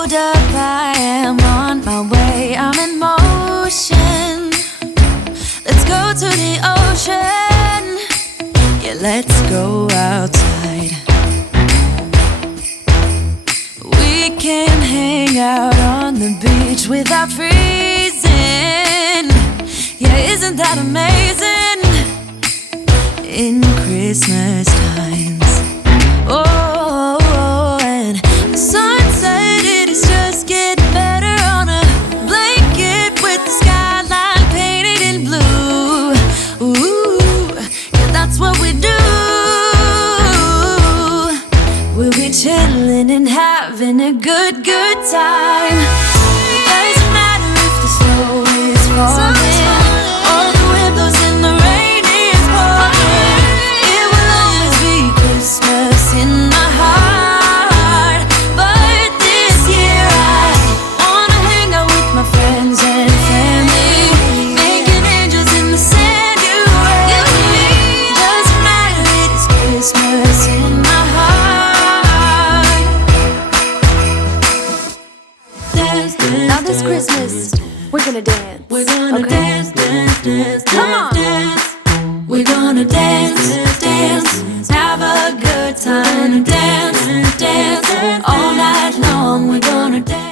Hold up, I am on my way, I'm in motion. Let's go to the ocean. Yeah, let's go outside. We can hang out on the beach without freezing. Yeah, isn't that amazing? In Christmas times. Oh, and the sunset, it is just getting better on a blanket with the skyline painted in blue. Ooh, yeah, that's what we do. We'll be chilling and having a good time. Doesn't matter if the snow is falling or the wind blows and the rain is pouring. It will always be Christmas in my heart. But this year I wanna hang out with my friends and family, making angels in the sand, you and me. Doesn't matter, it is Christmas in my heart. Dance, dance, now this Christmas, we're gonna dance. We're gonna dance, dance, dance, come on, dance. We're gonna dance, dance, have a good time. Dance, dance, all night long. We're gonna dance.